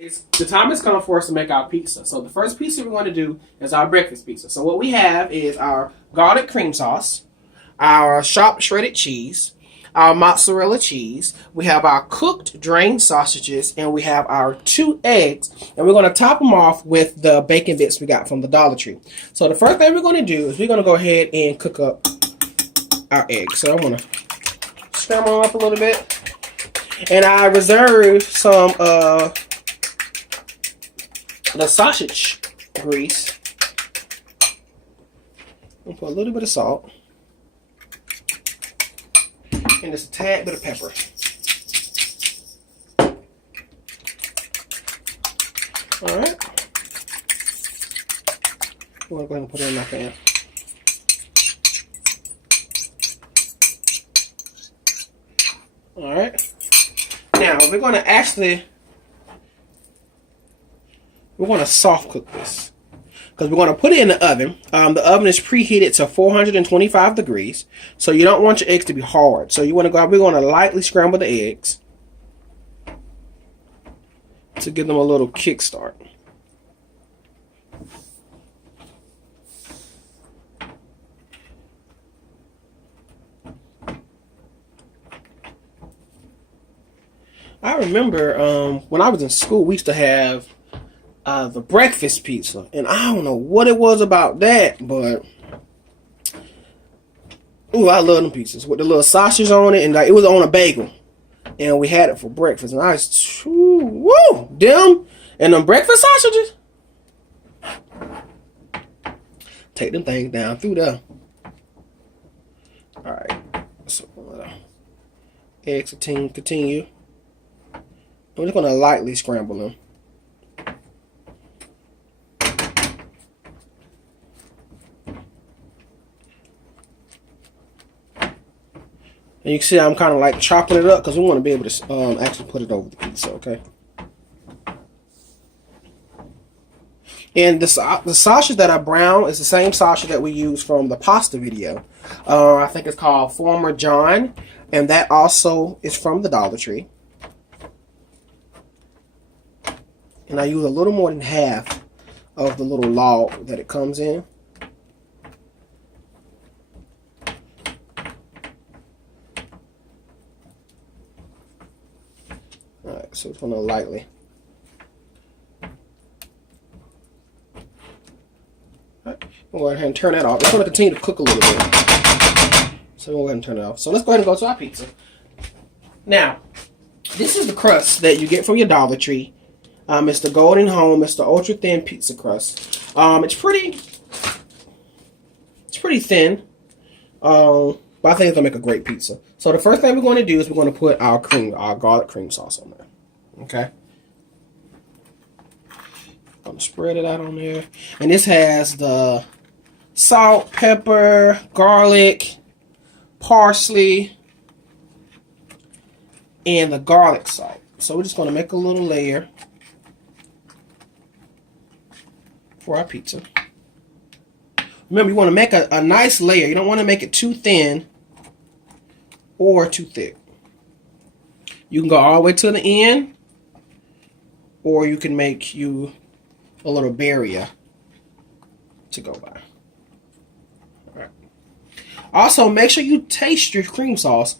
The time has come for us to make our pizza. So the first pizza we're going to do is our breakfast pizza. So what we have is our garlic cream sauce, our sharp shredded cheese, our mozzarella cheese. We have our cooked drained sausages, and we have our 2 eggs. And we're going to top them off with the bacon bits we got from the Dollar Tree. So the first thing we're going to do is we're going to go ahead and cook up our eggs. So I'm going to scramble them up a little bit. And I reserved some the sausage grease. We'll put a little bit of salt and just a tad bit of pepper. All right. We're going to go ahead and put it in my pan. All right. Now we're going to soft cook this because we're going to put it in the oven. The oven is preheated to 425 degrees, so you don't want your eggs to be hard. So we're going to lightly scramble the eggs to give them a little kickstart. I remember when I was in school, we used to have the breakfast pizza, and I don't know what it was about that, but ooh, I love them pizzas with the little sausage on it, and like it was on a bagel, and we had it for breakfast, and I was woo, them and them breakfast sausages. Take them things down through there. All right, so eggs continue. I'm just gonna lightly scramble them. And you can see I'm kind of like chopping it up because we want to be able to actually put it over the pizza, okay? And the sausage that I brown is the same sausage that we use from the pasta video. I think it's called Farmer John, and that also is from the Dollar Tree. And I use a little more than half of the little log that it comes in. Alright, so it's going to lightly. Alright, we'll go ahead and turn that off. It's going to continue to cook a little bit. So we'll go ahead and turn it off. So let's go ahead and go to our pizza. Now, this is the crust that you get from your Dollar Tree. It's the Golden Home. It's the ultra thin pizza crust. It's pretty thin, but I think it's gonna make a great pizza. So the first thing we're going to do is we're going to put our garlic cream sauce on there. Okay. I'm gonna spread it out on there, and this has the salt, pepper, garlic, parsley, and the garlic salt. So we're just going to make a little layer for our pizza. Remember, you want to make a nice layer. You don't want to make it too thin or too thick. You can go all the way to the end, or you can make you a little barrier to go by. All right. Also, make sure you taste your cream sauce.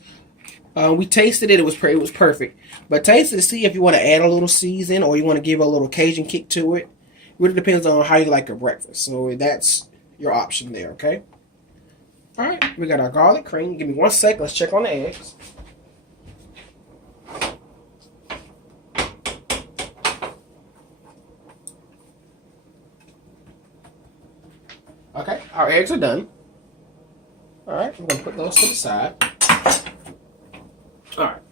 We tasted it; it was perfect. But taste it to see if you want to add a little season or you want to give a little Cajun kick to it. Really depends on how you like your breakfast. So that's your option there, okay? All right, we got our garlic cream. Give me 1 sec. Let's check on the eggs. Okay, our eggs are done. All right, I'm going to put those to the side. All right,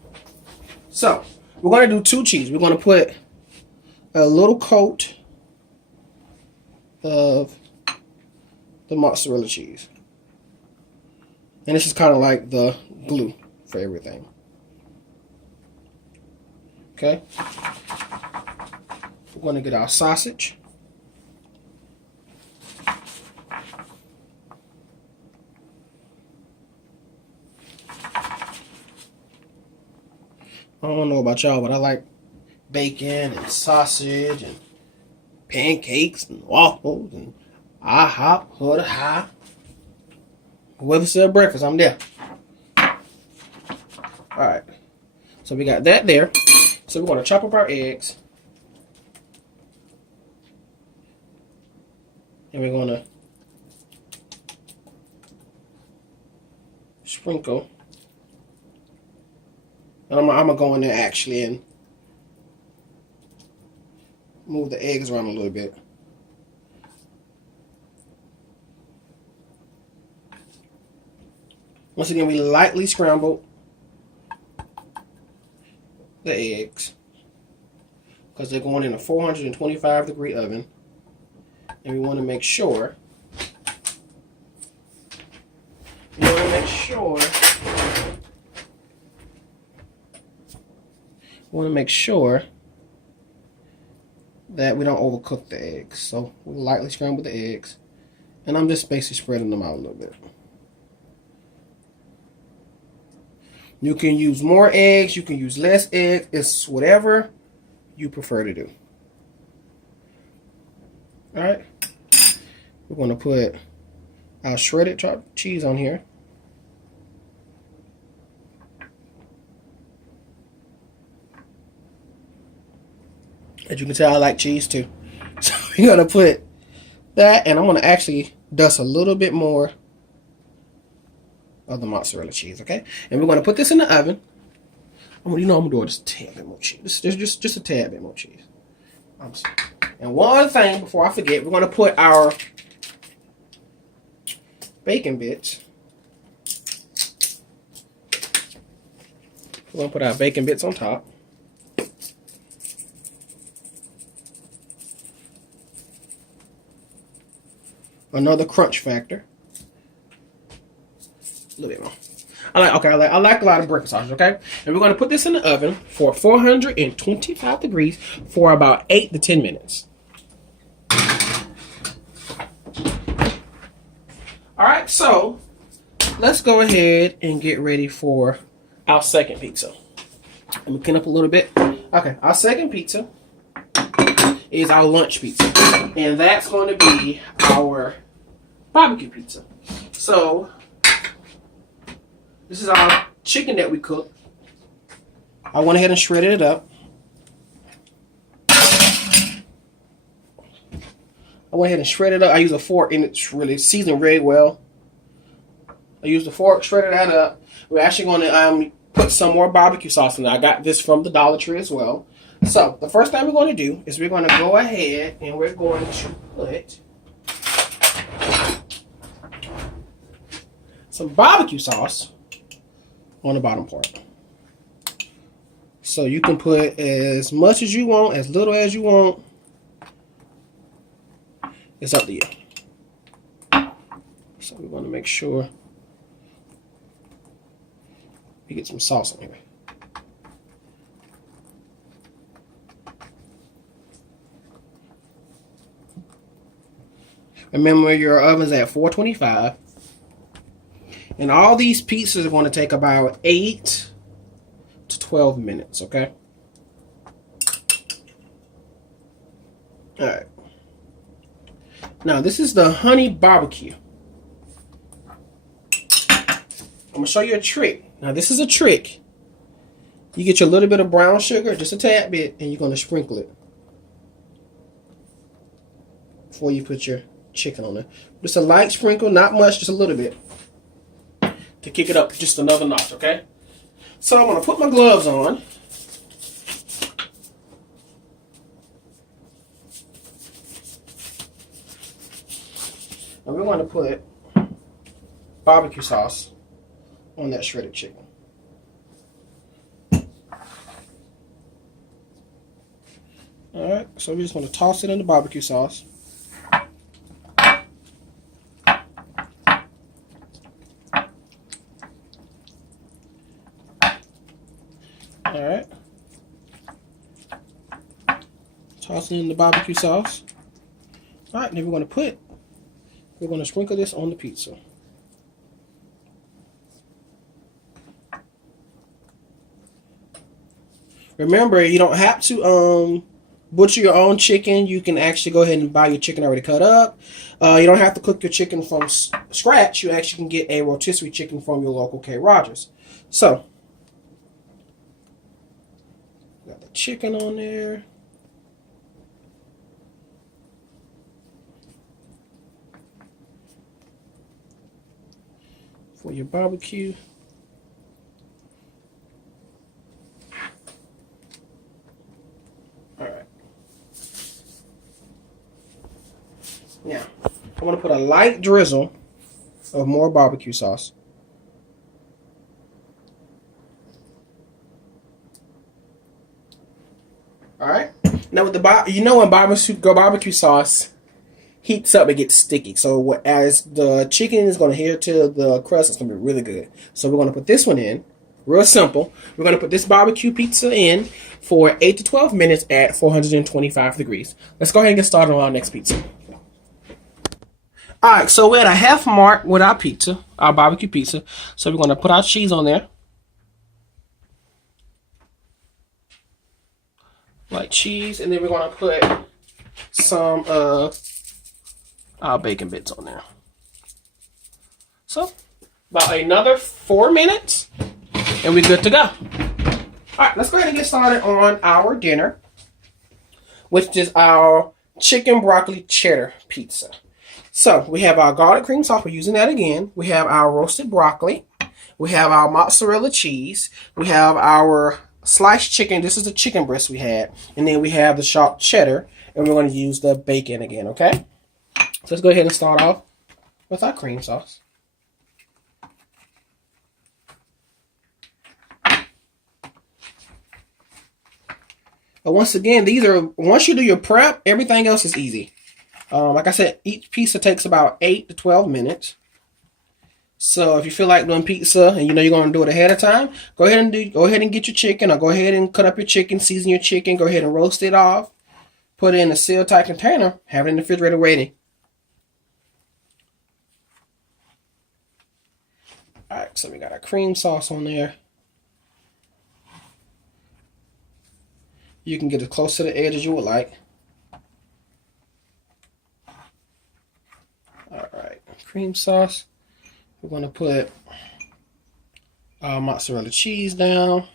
so we're going to do 2 cheese. We're going to put a little coat of the mozzarella cheese. And this is kind of like the glue for everything. Okay. We're going to get our sausage. I don't know about y'all, but I like bacon and sausage and pancakes and waffles and IHOP, Hood High. Whoever serve breakfast, I'm there. Alright. So we got that there. So we're going to chop up our eggs. And we're going to sprinkle. And I'm going to go in there actually and move the eggs around a little bit. Once again, we lightly scrambled the eggs because they're going in a 425-degree oven. And we want to make sure that we don't overcook the eggs. So we lightly scramble the eggs. And I'm just basically spreading them out a little bit. You can use more eggs, you can use less eggs. It's whatever you prefer to do. Alright. We're going to put our shredded chopped cheese on here. As you can tell, I like cheese too. So we're going to put that, and I'm going to actually dust a little bit more of the mozzarella cheese, okay? And we're going to put this in the oven. I'm going to do just a tad bit more cheese. Just a tad bit more cheese. And one other thing before I forget, we're going to put our bacon bits. We're going to put our bacon bits on top. Another crunch factor. A little bit more. I like a lot of breakfast sausage, okay? And we're going to put this in the oven for 425 degrees for about 8 to 10 minutes. Alright, so let's go ahead and get ready for our second pizza. Let me clean up a little bit. Okay, our second pizza is our lunch pizza. And that's going to be our barbecue pizza. So this is our chicken that we cooked. I went ahead and shredded it up. I use a fork and it's really seasoned very well. I used a fork, shredded that up. We're actually going to put some more barbecue sauce in there. I got this from the Dollar Tree as well. So the first thing we're going to do is we're going to go ahead and we're going to put some barbecue sauce on the bottom part. So you can put as much as you want, as little as you want. It's up to you. So we want to make sure we get some sauce on here. Remember, your oven's at 425. And all these pizzas are going to take about 8 to 12 minutes, okay? Alright. Now, this is the honey barbecue. I'm going to show you a trick. Now, this is a trick. You get your little bit of brown sugar, just a tad bit, and you're going to sprinkle it before you put your chicken on it. Just a light sprinkle, not much, just a little bit, to kick it up just another notch, okay? So I'm going to put my gloves on. And we're going to put barbecue sauce on that shredded chicken. Alright, so we're just going to toss it in the barbecue sauce. Alright. Toss in the barbecue sauce. Alright, then we're going to sprinkle this on the pizza. Remember, you don't have to butcher your own chicken. You can actually go ahead and buy your chicken already cut up. You don't have to cook your chicken from scratch. You actually can get a rotisserie chicken from your local K. Rogers. So, got the chicken on there. For your barbecue. Alright. Now, I'm going to put a light drizzle of more barbecue sauce. Alright. Now with the when barbecue sauce heats up, it gets sticky. So as the chicken is going to adhere to the crust, it's going to be really good. So we're going to put this one in. Real simple. We're going to put this barbecue pizza in for 8 to 12 minutes at 425 degrees. Let's go ahead and get started on our next pizza. Alright, so we're at a half mark with our pizza, our barbecue pizza. So we're going to put our cheese on there. Like cheese, and then we're going to put some our bacon bits on there. So, about another 4 minutes, and we're good to go. Alright, let's go ahead and get started on our dinner, which is our chicken broccoli cheddar pizza. So, we have our garlic cream sauce. We're using that again. We have our roasted broccoli. We have our mozzarella cheese. We have our sliced chicken. This is the chicken breast we had. And then we have the sharp cheddar. And we're going to use the bacon again, okay? So let's go ahead and start off with our cream sauce. But once again, once you do your prep, everything else is easy. Like I said, each pizza takes about 8 to 12 minutes. So if you feel like doing pizza and you know you're going to do it ahead of time, go ahead and get your chicken, or go ahead and cut up your chicken, season your chicken, go ahead and roast it off, put it in a sealed tight container, have it in the refrigerator waiting. Alright, so we got our cream sauce on there. You can get as close to the edge as you would like. Alright, cream sauce. We're going to put our mozzarella cheese down.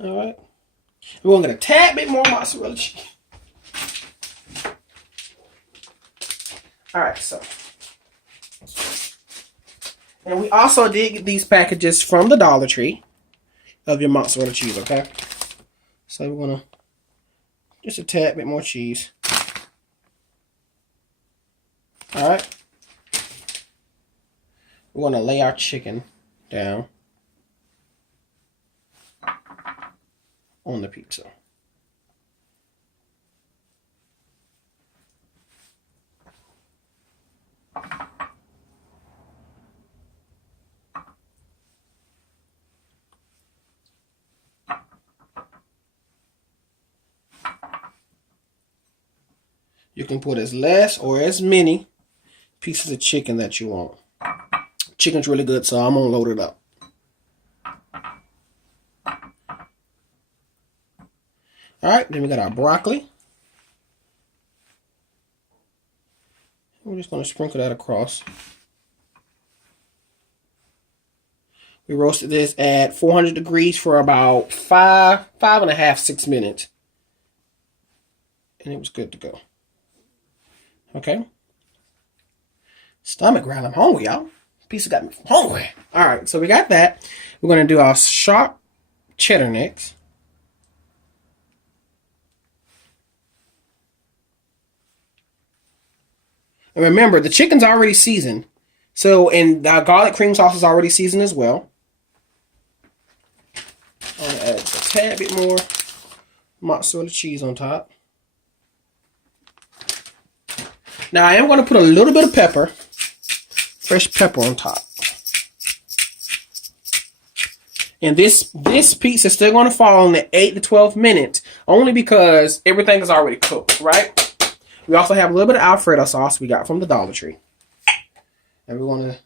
Alright. We're going to get a tad bit more mozzarella cheese. Alright, so. And we also did get these packages from the Dollar Tree of your mozzarella cheese, okay? So we're going to just a tad bit more cheese. Alright. We're going to lay our chicken down on the pizza. You can put as less or as many pieces of chicken that you want. Chicken's really good, so I'm going to load it up. Alright, then we got our broccoli. We're just going to sprinkle that across. We roasted this at 400 degrees for about 5.5, 6 minutes. And it was good to go. Okay. Stomach growling. I'm hungry, y'all. Pizza got me hungry. Alright, so we got that. We're going to do our sharp cheddar next. And remember, the chicken's already seasoned. So, and the garlic cream sauce is already seasoned as well. I'm going to add a tad bit more mozzarella cheese on top. Now, I am going to put a little bit of pepper, fresh pepper on top. And this pizza is still going to fall in the 8 to 12 minutes, only because everything is already cooked, right? We also have a little bit of Alfredo sauce we got from the Dollar Tree. And we want to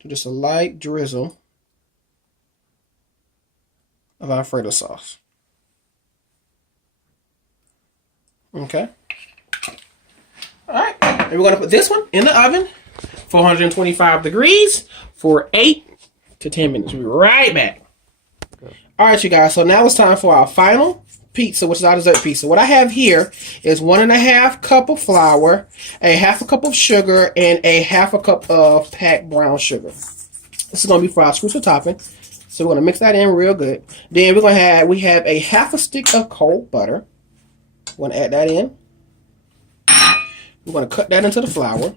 do just a light drizzle of Alfredo sauce. Okay. All right. And we're going to put this one in the oven, 425 degrees, for 8 to 10 minutes. We'll be right back. All right, you guys. So now it's time for our final pizza, which is our dessert pizza. What I have here is 1.5 cup of flour, a 1/2 cup of sugar, and a 1/2 cup of packed brown sugar. This is going to be for our streusel topping. So we're going to mix that in real good. Then we're going to have, we have a 1/2 stick of cold butter. We're going to add that in. We're going to cut that into the flour.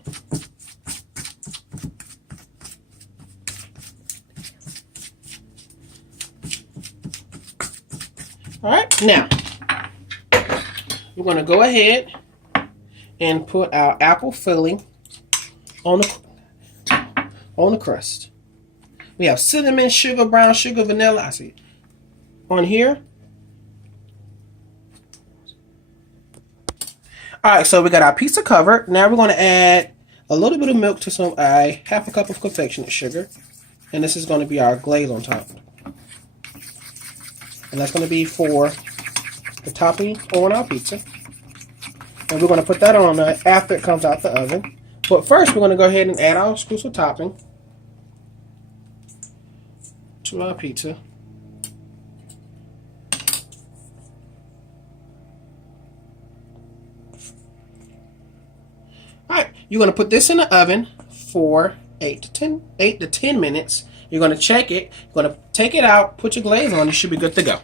All right, now we're going to go ahead and put our apple filling on the crust. We have cinnamon, sugar, brown sugar, vanilla. I see on here. All right, so we got our pizza covered. Now we're going to add a little bit of milk to some 1/2 cup of confectionate sugar, and this is going to be our glaze on top. And that's going to be for the topping on our pizza. And we're going to put that on after it comes out the oven. But first, we're going to go ahead and add our streusel topping to our pizza. Alright, you're going to put this in the oven for 8 to 10 minutes. You're going to check it. You're going to take it out, put your glaze on. You should be good to go.